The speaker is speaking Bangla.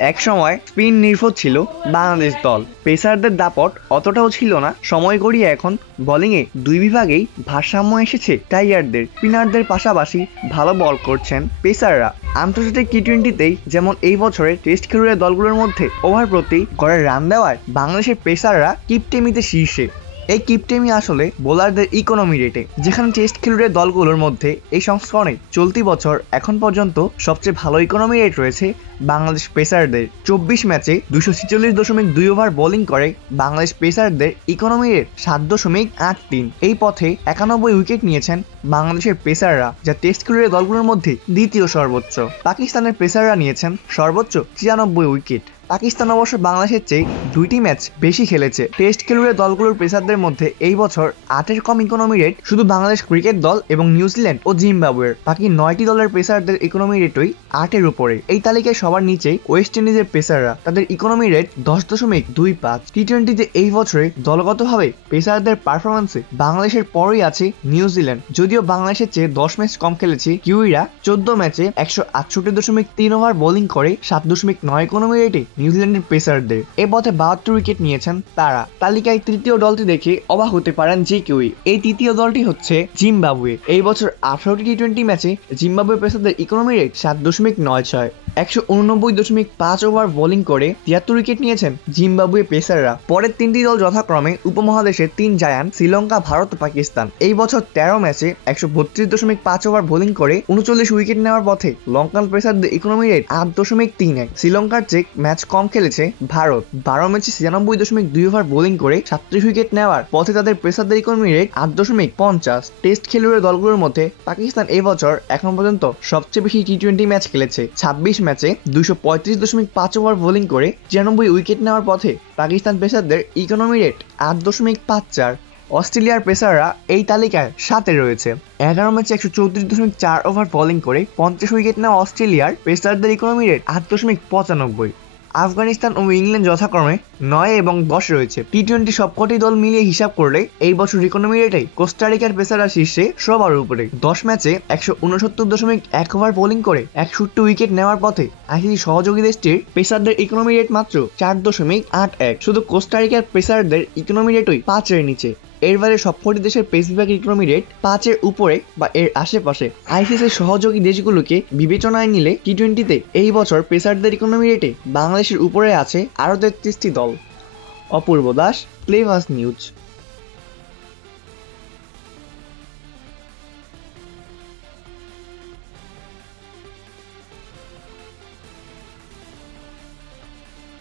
একসময় স্পিন নির্ভর ছিল বাংলাদেশ দল। পেসারদের দাপট অতটাও ছিল না। সময় গড়িয়ে এখন বোলিংয়ে দুই বিভাগেই ভারসাম্য এসেছে টাইগারদের। স্পিনারদের পাশাপাশি ভালো বল করছেন পেসাররা। আন্তর্জাতিক টি-20তেই যেমন এই বছরের টেস্ট খেলুড়ে দলগুলোর মধ্যে ওভার প্রতি গড়ে রান দেওয়ায় বাংলাদেশের পেসাররা কিপটেমিতে শীর্ষে। এই কিপটেমি আসলে বোলারদের ইকোনমি রেটে, যেখানে টেস্ট খেলুড়ে দলগুলোর মধ্যে এই সংস্করণে চলতি বছর এখন পর্যন্ত সবচেয়ে ভালো ইকোনমি রেট রয়েছে বাংলাদেশ পেসারদের। 24 ম্যাচে 246.2 ওভার বোলিং করে বাংলাদেশ পেসারদের ইকোনমি রেট 7.83। এই পথে 91 উইকেট নিয়েছেন বাংলাদেশের পেসাররা, যা টেস্ট খেলুড়ে দলগুলোর মধ্যে দ্বিতীয় সর্বোচ্চ। পাকিস্তানের পেসাররা নিয়েছেন সর্বোচ্চ 93 উইকেট। পাকিস্তান অবশ্য বাংলাদেশের চেয়ে 2টি ম্যাচ বেশি খেলেছে। টেস্ট খেলুড়ে দলগুলোর পেসারদের মধ্যে এই বছর 8-এর কম ইকোনমি রেট শুধু বাংলাদেশ ক্রিকেট দল এবং নিউজিল্যান্ড ও জিম্বাবুয়ের। বাকি 9টি দলের পেসারদের ইকোনমি রেটই 8-এর উপরে। এই তালিকায় সবার নিচে ওয়েস্ট ইন্ডিজের পেসাররা, তাদের ইকোনমি রেট 10.25। টি-20তে এই বছরে দলগতভাবে পেসারদের পারফরমেন্সে বাংলাদেশের পরই আছে নিউজিল্যান্ড। যদিও বাংলাদেশের চেয়ে 10 ম্যাচ কম খেলেছে কিউইরা, 14 ম্যাচে 168.3 ওভার বোলিং করে 7.9 ইকোনমি রেটে নিউজিল্যান্ডের পেসারদের। এ পথে 72 উইকেট নিয়েছেন তারা। তালিকায় তৃতীয় দলটি দেখে অবাক হতে পারেন যে কেউই। এই তৃতীয় দলটি হচ্ছে জিম্বাবুয়ে। এই বছর 18টি টি-20 ম্যাচে জিম্বাবুয়ে পেসারদের ইকোনমি রেট 7.96। 189.5 ওভার বোলিং করে 73 উইকেট নিয়েছেন জিম্বাবুয়ে পেসাররা। পরের তিনটি দল যথাক্রমে উপমহাদেশের 3 জায়ান্ট শ্রীলঙ্কা, ভারত ও পাকিস্তান। এই বছর 13 ম্যাচে 132.5 ওভার বোলিং করে 39 উইকেট নেওয়ার পথে লঙ্কান পেসারদের ইকোনমি রেট 8.31। শ্রীলঙ্কার চেয়ে ম্যাচ কম খেলেছে ভারত। 12 ম্যাচে 96.2 ওভার বোলিং করে 37 উইকেট নেওয়ার পথে তাদের পেসারদের ইকোনমি রেট 8.50। টেস্ট খেলুড়ে দলগুলোর মধ্যে পাকিস্তান এই বছর এখন পর্যন্ত সবচেয়ে বেশি টি-20 ম্যাচ খেলেছে। 26 ম্যাচে 235.5 ওভার বোলিং করে 93 উইকেট নেওয়ার পথে পাকিস্তান পেসারদের ইকোনমি রেট 8.54। অস্ট্রেলিয়ার পেসাররা এই তালিকায় 7-এ রয়েছে। 11 ম্যাচে 134.4 ওভার বোলিং করে 50 উইকেট নেওয়া অস্ট্রেলিয়ার পেসারদের ইকোনমি রেট 8.95। আফগানিস্তান ও ইংল্যান্ড যথাক্রমে 9 এবং 10 রয়েছে। টি-20 সবকটি দল মিলিয়ে হিসাব করলে এই বছর ইকোনমি রেটে কোস্টারিকার পেসাররা শীর্ষে সবার উপরে। 10 ম্যাচে 169.1 ওভার বোলিং করে 61 উইকেট নেওয়ার পথে আইসিসি সহযোগী দেশটির পেসারদের ইকোনমি রেট মাত্র 4.81। শুধু কোস্টারিকার পেসারদের ইকোনমি রেটই 5-এর নিচে। এর বাইরে সবকটি দেশের পেস বিভাগের ইকোনমি রেট 5-এর উপরে বা এর আশেপাশে। আইসিসির সহযোগী দেশগুলোকে বিবেচনায় নিলে টি-20তে এই বছর পেসারদের ইকোনমি রেটে বাংলাদেশের উপরে আছে আরও 33টি দল। অপূর্ব দাস, প্লেভাস নিউজ।